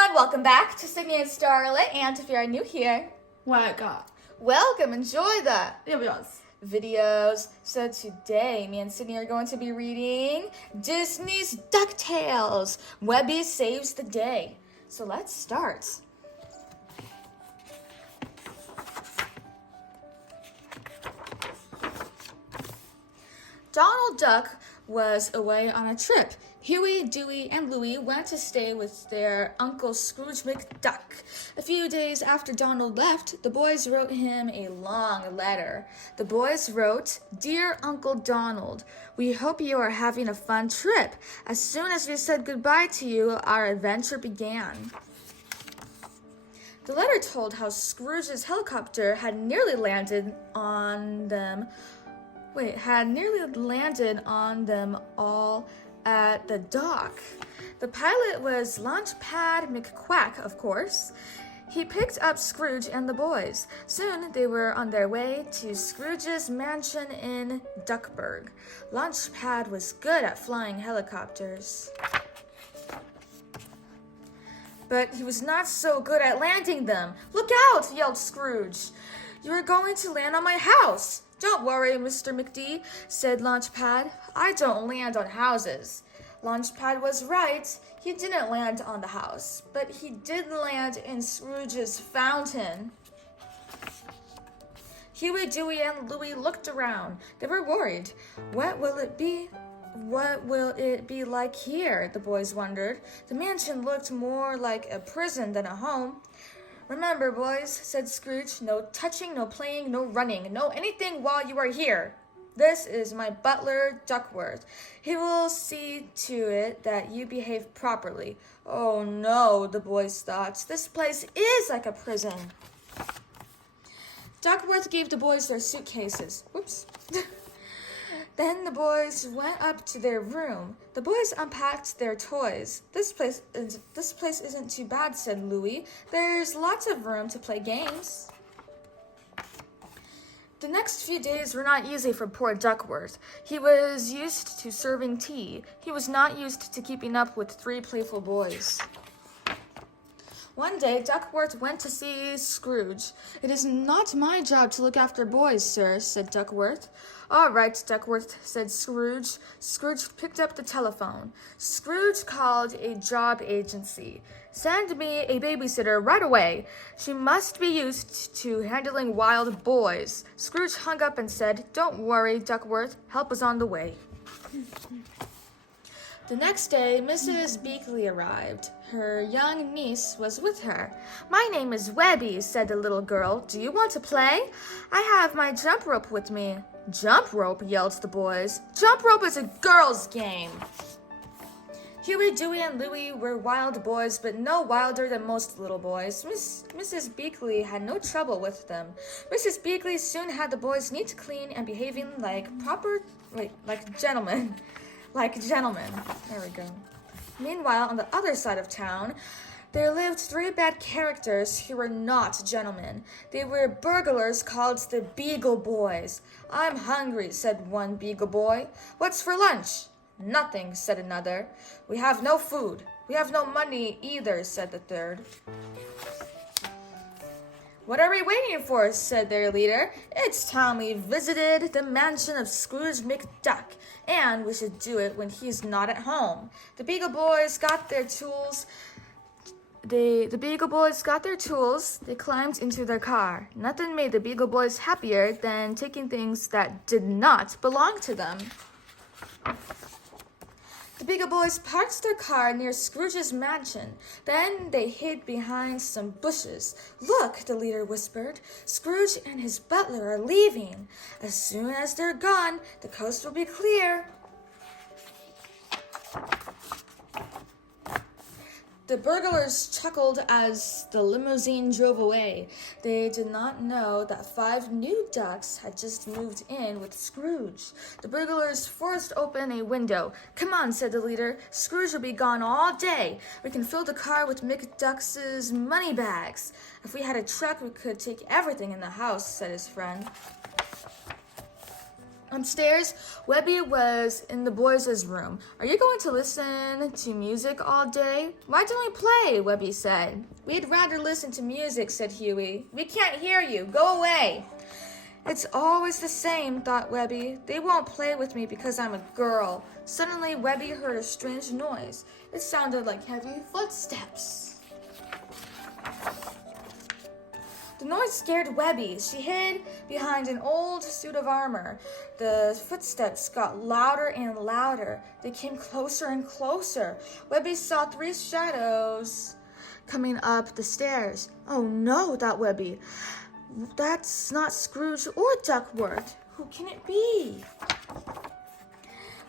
everyone, welcome back to Sydney and Starlet, and if you're new here, welcome, enjoy the videos. So today, me and Sydney are going to be reading Disney's DuckTales, Webby Saves the Day. So let's start. Donald Duck was away on a trip. Huey, Dewey, and Louie went to stay with their Uncle Scrooge McDuck. A few days after Donald left, the boys wrote him a long letter. The boys wrote, "Dear Uncle Donald, we hope you are having a fun trip. As soon as we said goodbye to you, our adventure began." The letter told how Scrooge's helicopter had nearly landed on them all at the dock. The pilot was Launchpad McQuack, of course. He picked up Scrooge and the boys. Soon they were on their way to Scrooge's mansion in Duckburg. Launchpad was good at flying helicopters, but he was not so good at landing them. "Look out!" yelled Scrooge. "You are going to land on my house." "Don't worry, Mr. McD," said Launchpad. "I don't land on houses." Launchpad was right. He didn't land on the house, but he did land in Scrooge's fountain. Huey, Dewey, and Louie looked around. They were worried. What will it be like here? The boys wondered. The mansion looked more like a prison than a home. "Remember, boys," said Scrooge, "no touching, no playing, no running, no anything while you are here. This is my butler, Duckworth. He will see to it that you behave properly." "Oh no," the boys thought. "This place is like a prison." Duckworth gave the boys their suitcases. Whoops. Then the boys went up to their room. The boys unpacked their toys. This place isn't too bad," said Louie. "There's lots of room to play games." The next few days were not easy for poor Duckworth. He was used to serving tea. He was not used to keeping up with three playful boys. One day, Duckworth went to see Scrooge. "It is not my job to look after boys, sir," said Duckworth. "All right, Duckworth," said Scrooge. Scrooge picked up the telephone. Scrooge called a job agency. "Send me a babysitter right away. She must be used to handling wild boys." Scrooge hung up and said, "Don't worry, Duckworth. Help is on the way." The next day, Mrs. Beakley arrived. Her young niece was with her. "My name is Webby," said the little girl. "Do you want to play? I have my jump rope with me." "Jump rope?" yelled the boys. "Jump rope is a girl's game." Huey, Dewey, and Louie were wild boys, but no wilder than most little boys. Mrs. Beakley had no trouble with them. Mrs. Beakley soon had the boys neat, clean, and behaving like gentlemen. Like gentlemen. There we go. Meanwhile, on the other side of town, there lived three bad characters who were not gentlemen. They were burglars called the Beagle Boys. "I'm hungry," said one Beagle Boy. "What's for lunch?" "Nothing," said another. "We have no food." "We have no money either," said the third. "What are we waiting for?" said their leader. "It's time we visited the mansion of Scrooge McDuck, and we should do it when he's not at home." The Beagle Boys got their tools. They climbed into their car. Nothing made the Beagle Boys happier than taking things that did not belong to them. The Beagle Boys parked their car near Scrooge's mansion. Then they hid behind some bushes. "Look," the leader whispered. "Scrooge and his butler are leaving. As soon as they're gone, the coast will be clear." The burglars chuckled as the limousine drove away. They did not know that 5 new ducks had just moved in with Scrooge. The burglars forced open a window. "Come on," said the leader. "Scrooge will be gone all day. We can fill the car with McDuck's money bags. If we had a truck, we could take everything in the house," said his friend. Upstairs, Webby was in the boys' room. Are you going to listen to music all day? Why don't we play? Webby said. We'd rather listen to music, said Huey. We can't hear you. Go away. It's always the same, thought Webby. They won't play with me because I'm a girl. Suddenly, Webby heard a strange noise. It sounded like heavy footsteps. The noise scared Webby. She hid behind an old suit of armor. The footsteps got louder and louder. They came closer and closer. Webby saw 3 shadows coming up the stairs. Oh no, thought Webby. That's not Scrooge or Duckworth. Who can it be?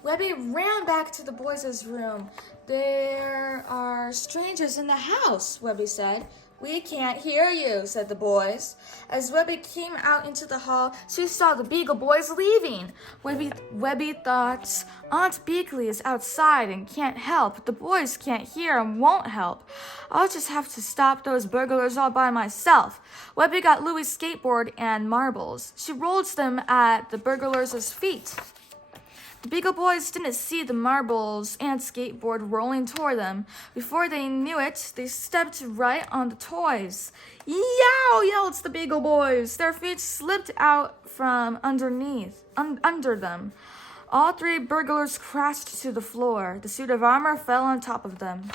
Webby ran back to the boys' room. There are strangers in the house, Webby said. We can't hear you, said the boys. As Webby came out into the hall, she saw the Beagle Boys leaving. Webby thought, Aunt Beakley is outside and can't help. The boys can't hear and won't help. I'll just have to stop those burglars all by myself. Webby got Louie's skateboard and marbles. She rolled them at the burglars' feet. The Beagle Boys didn't see the marbles and skateboard rolling toward them. Before they knew it, they stepped right on the toys. Yow! Yelled the Beagle Boys. Their feet slipped out from under them. All 3 burglars crashed to the floor. The suit of armor fell on top of them.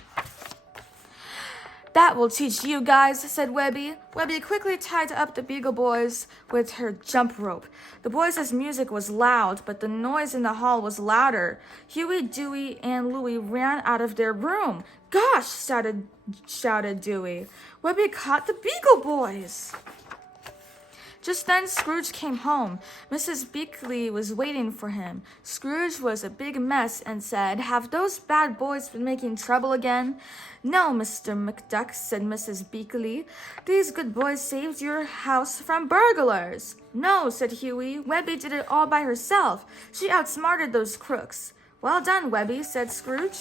That will teach you guys, said Webby. Webby quickly tied up the Beagle Boys with her jump rope. The boys' music was loud, but the noise in the hall was louder. Huey, Dewey, and Louie ran out of their room. Gosh, shouted Dewey. Webby caught the Beagle Boys. Just then, Scrooge came home. Mrs. Beakley was waiting for him. Scrooge was a big mess and said, Have those bad boys been making trouble again? No, Mr. McDuck, said Mrs. Beakley. These good boys saved your house from burglars. No, said Huey. Webby did it all by herself. She outsmarted those crooks. Well done, Webby, said Scrooge.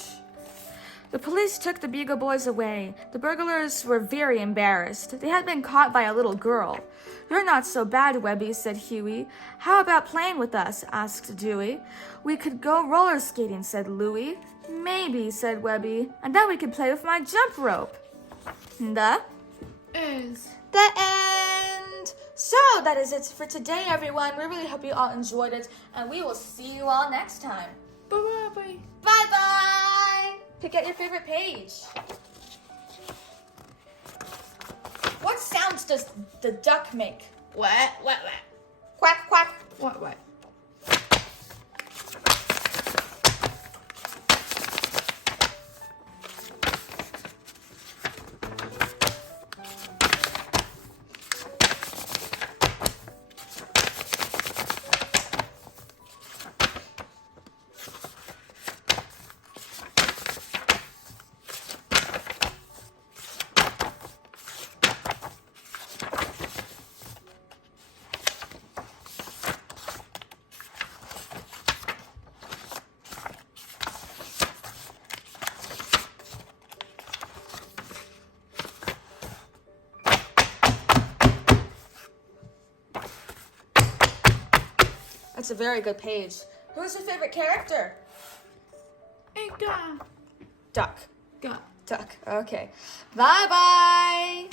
The police took the Beagle Boys away. The burglars were very embarrassed. They had been caught by a little girl. You're not so bad, Webby, said Huey. How about playing with us? Asked Dewey. We could go roller skating, said Louie. Maybe, said Webby, and then we could play with my jump rope. The end. So that is it for today, everyone. We really hope you all enjoyed it, and we will see you all next time. Bye-bye. Bye-bye. Pick out your favorite page. What sounds does the duck make? What? Quack, quack. What? That's a very good page. Who's your favorite character? Duck. Duck. Duck. Okay. Bye-bye.